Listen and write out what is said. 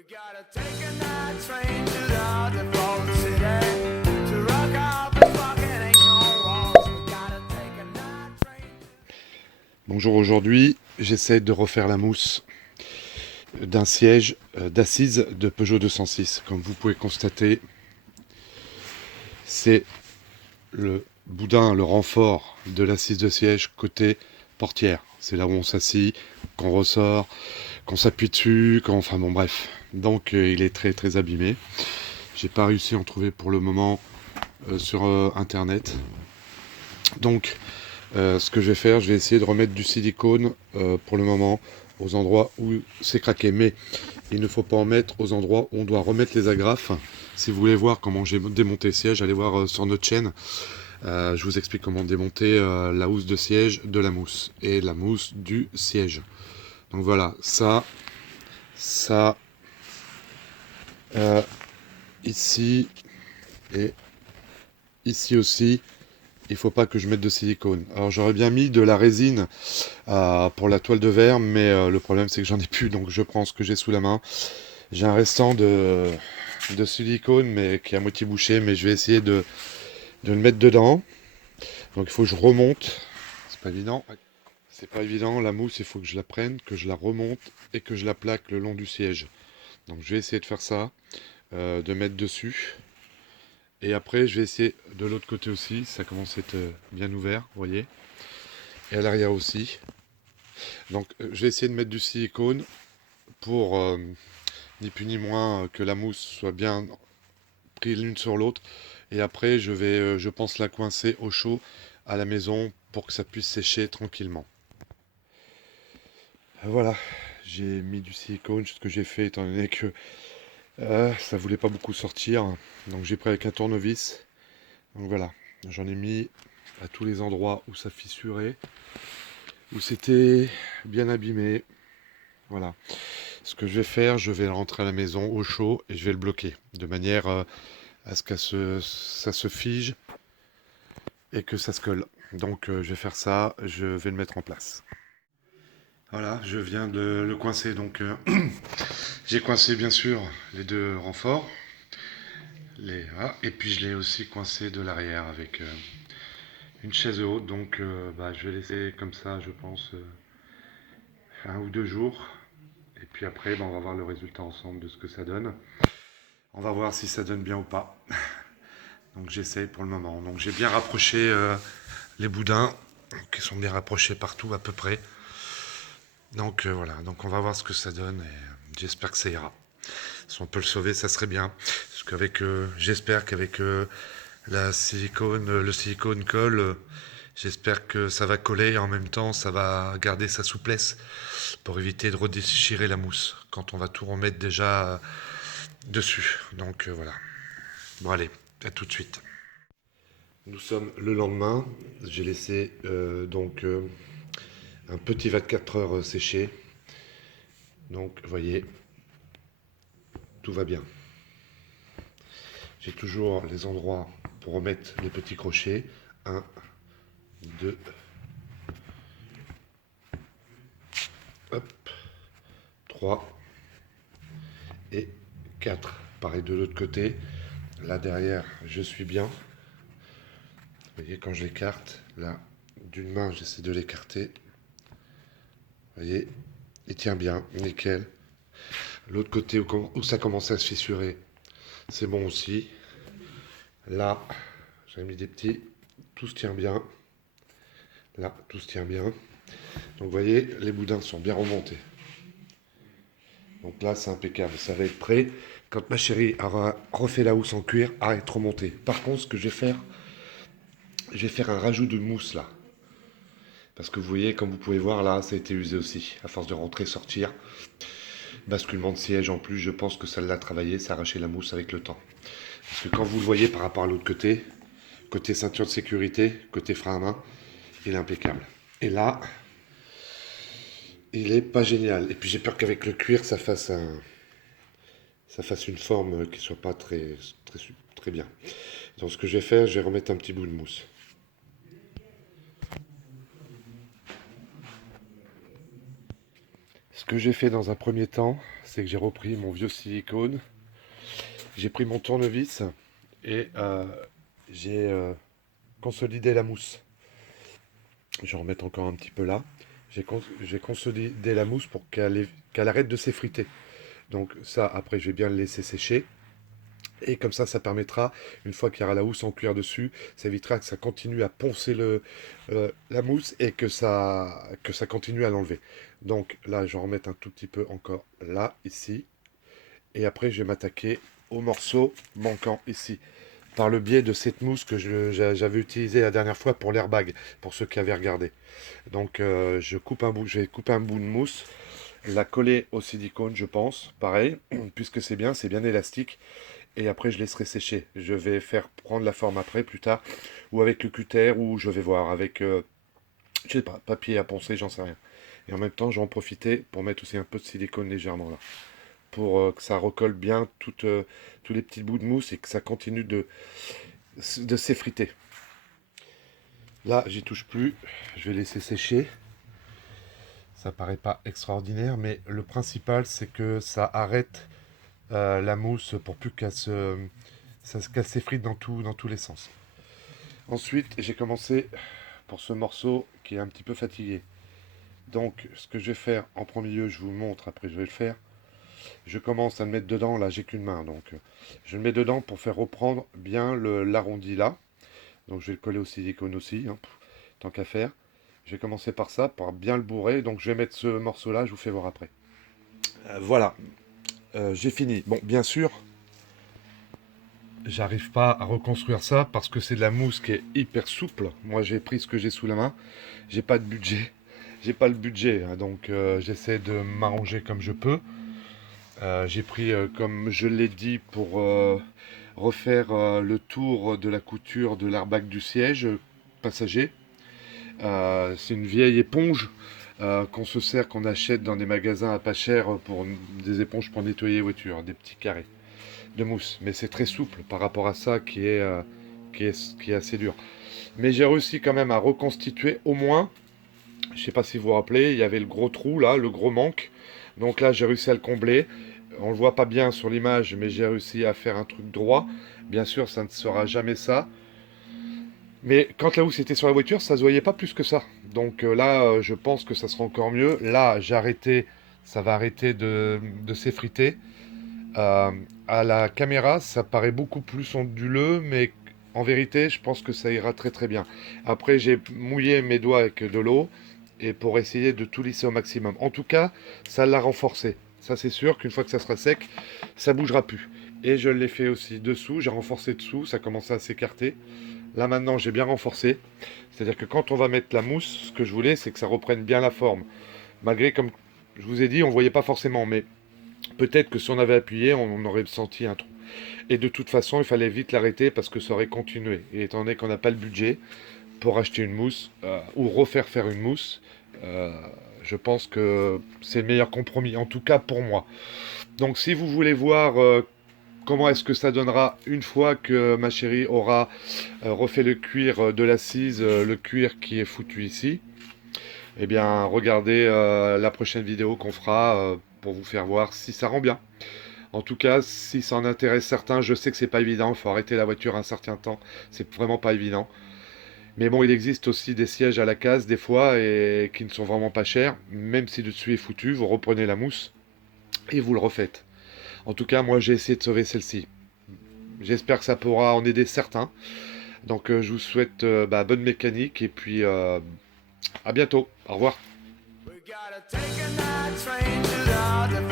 We gotta take a night train to the underground city to rock out the fucking ancient walls. We gotta take a night train. Bonjour, aujourd'hui j'essaie de refaire la mousse d'un siège d'assises de Peugeot 206. Comme vous pouvez constater, c'est le boudin, le renfort de l'assise de siège côté portière. C'est là où on s'assit, qu'on ressort, qu'on s'appuie dessus, enfin bon bref. Donc il est très très abîmé. J'ai pas réussi à en trouver pour le moment sur internet. Donc ce que je vais faire, je vais essayer de remettre du silicone pour le moment aux endroits où c'est craqué. Mais il ne faut pas en mettre aux endroits où on doit remettre les agrafes. Si vous voulez voir comment j'ai démonté le siège, allez voir sur notre chaîne. Je vous explique comment démonter la housse de siège de la mousse et la mousse du siège. Donc voilà, ça, ici et ici aussi. Il faut pas que je mette de silicone. Alors j'aurais bien mis de la résine pour la toile de verre, mais le problème c'est que j'en ai plus, donc je prends ce que j'ai sous la main. J'ai un restant de silicone, mais qui est à moitié bouché, mais je vais essayer de le mettre dedans. Donc il faut que je remonte. C'est pas évident. C'est pas évident, la mousse, il faut que je la prenne, que je la remonte et que je la plaque le long du siège. Donc je vais essayer de faire ça, de mettre dessus. Et après, je vais essayer de l'autre côté aussi. Ça commence à être bien ouvert, vous voyez. Et à l'arrière aussi. Donc, je vais essayer de mettre du silicone pour ni plus ni moins que la mousse soit bien prise l'une sur l'autre. Et après, je vais, je pense, la coincer au chaud à la maison pour que ça puisse sécher tranquillement. Voilà, j'ai mis du silicone. Ce que j'ai fait, étant donné que ça voulait pas beaucoup sortir, donc j'ai pris avec un tournevis. Donc voilà, j'en ai mis à tous les endroits où ça fissurait, où c'était bien abîmé. Voilà. Ce que je vais faire, je vais rentrer à la maison au chaud et je vais le bloquer de manière à ce que ça se fige et que ça se colle. Donc je vais faire ça, je vais le mettre en place. Voilà, je viens de le coincer. Donc j'ai coincé bien sûr les deux renforts. Voilà. Et puis je l'ai aussi coincé de l'arrière avec une chaise haute. Donc je vais laisser comme ça, je pense, 1 ou 2 jours. Et puis après, on va voir le résultat ensemble de ce que ça donne. On va voir si ça donne bien ou pas. Donc j'essaye pour le moment. Donc j'ai bien rapproché les boudins, qui sont bien rapprochés partout à peu près. Donc voilà, donc on va voir ce que ça donne et j'espère que ça ira. Si on peut le sauver, ça serait bien. Parce qu'avec, j'espère qu'avec le silicone colle, j'espère que ça va coller et en même temps ça va garder sa souplesse pour éviter de redéchirer la mousse quand on va tout remettre déjà dessus. Donc voilà. Bon allez, à tout de suite. Nous sommes le lendemain. J'ai laissé un petit 24 heures sécher. Donc vous voyez, tout va bien. J'ai toujours les endroits pour remettre les petits crochets. 1, 2, hop, 3 et 4. Pareil de l'autre côté. Là derrière, je suis bien. Vous voyez, quand je l'écarte, là, d'une main, j'essaie de l'écarter. Vous voyez, il tient bien, nickel. L'autre côté où ça commence à se fissurer, c'est bon aussi. Là, j'ai mis des petits, tout se tient bien. Là, tout se tient bien. Donc vous voyez, les boudins sont bien remontés. Donc là, c'est impeccable. Ça va être prêt. Quand ma chérie aura refait la housse en cuir, à être remontée. Par contre, ce que je vais faire un rajout de mousse là. Parce que vous voyez, comme vous pouvez voir là, ça a été usé aussi. À force de rentrer, sortir. Basculement de siège en plus, je pense que ça l'a travaillé, ça a arraché la mousse avec le temps. Parce que quand vous le voyez par rapport à l'autre côté, côté ceinture de sécurité, côté frein à main, il est impeccable. Et là, il est pas génial. Et puis j'ai peur qu'avec le cuir, ça fasse une forme qui soit pas très bien. Donc ce que je vais faire, je vais remettre un petit bout de mousse. Ce que j'ai fait dans un premier temps, c'est que j'ai repris mon vieux silicone, j'ai pris mon tournevis et j'ai consolidé la mousse. Je vais en remettre encore un petit peu là. J'ai consolidé la mousse pour qu'elle arrête de s'effriter. Donc ça, après, je vais bien le laisser sécher. Et comme ça permettra, une fois qu'il y aura la housse en cuir dessus, ça évitera que ça continue à poncer la mousse et que ça continue à l'enlever. Donc là, je vais en remettre un tout petit peu encore là, ici. Et après, je vais m'attaquer aux morceaux manquants ici. Par le biais de cette mousse que j'avais utilisée la dernière fois pour l'airbag, pour ceux qui avaient regardé. Donc je vais couper un bout de mousse, la coller au silicone, je pense, pareil, puisque c'est bien élastique. Et après, je laisserai sécher. Je vais faire prendre la forme après, plus tard, ou avec le cutter, ou je vais voir, avec, je sais pas, papier à poncer, j'en sais rien. Et en même temps, je vais en profiter pour mettre aussi un peu de silicone légèrement là, pour que ça recolle bien tous les petits bouts de mousse et que ça continue de s'effriter. Là, j'y touche plus, je vais laisser sécher. Ça paraît pas extraordinaire, mais le principal, c'est que ça arrête la mousse pour plus qu'elle s'effrite dans tous les sens. Ensuite, j'ai commencé pour ce morceau qui est un petit peu fatigué. Donc, ce que je vais faire en premier lieu, je vous montre, après je vais le faire. Je commence à le mettre dedans, là j'ai qu'une main, donc je le mets dedans pour faire reprendre bien l'arrondi là. Donc je vais le coller au silicone aussi, hein, tant qu'à faire. Je vais commencer par ça, pour bien le bourrer. Donc je vais mettre ce morceau là, je vous fais voir après. Voilà, j'ai fini. Bon, bien sûr, j'arrive pas à reconstruire ça parce que c'est de la mousse qui est hyper souple. Moi j'ai pris ce que j'ai sous la main, j'ai pas de budget. J'ai pas le budget, hein, donc j'essaie de m'arranger comme je peux. J'ai pris, comme je l'ai dit, pour refaire le tour de la couture de l'airbag du siège passager. C'est une vieille éponge qu'on se sert, qu'on achète dans des magasins à pas cher pour des éponges pour nettoyer les voitures, des petits carrés de mousse. Mais c'est très souple par rapport à ça qui est assez dur. Mais j'ai réussi quand même à reconstituer au moins, je sais pas si vous vous rappelez, il y avait le gros trou là, le gros manque. Donc là j'ai réussi à le combler. On le voit pas bien sur l'image, mais j'ai réussi à faire un truc droit. Bien sûr, ça ne sera jamais ça. Mais quand la housse était sur la voiture, ça se voyait pas plus que ça. Donc là, je pense que ça sera encore mieux. Là, j'ai arrêté, ça va arrêter de s'effriter. À la caméra, ça paraît beaucoup plus onduleux, mais en vérité, je pense que ça ira très très bien. Après, j'ai mouillé mes doigts avec de l'eau et pour essayer de tout lisser au maximum. En tout cas, ça l'a renforcé. Ça, c'est sûr qu'une fois que ça sera sec, ça bougera plus. Et je l'ai fait aussi dessous, j'ai renforcé dessous, ça commençait à s'écarter. Là maintenant, j'ai bien renforcé. C'est-à-dire que quand on va mettre la mousse, ce que je voulais, c'est que ça reprenne bien la forme. Malgré, comme je vous ai dit, on ne voyait pas forcément, mais peut-être que si on avait appuyé, on aurait senti un trou. Et de toute façon, il fallait vite l'arrêter parce que ça aurait continué. Et étant donné qu'on n'a pas le budget pour acheter une mousse ou refaire faire une mousse, je pense que c'est le meilleur compromis, en tout cas pour moi. Donc si vous voulez voir comment est-ce que ça donnera une fois que ma chérie aura refait le cuir de l'assise, le cuir qui est foutu ici, eh bien regardez la prochaine vidéo qu'on fera pour vous faire voir si ça rend bien. En tout cas, si ça en intéresse certains, je sais que c'est pas évident, il faut arrêter la voiture un certain temps, c'est vraiment pas évident. Mais bon, il existe aussi des sièges à la case des fois et qui ne sont vraiment pas chers. Même si le dessus est foutu, vous reprenez la mousse et vous le refaites. En tout cas, moi j'ai essayé de sauver celle-ci. J'espère que ça pourra en aider certains. Donc je vous souhaite bonne mécanique et puis à bientôt. Au revoir. We gotta take a night train to the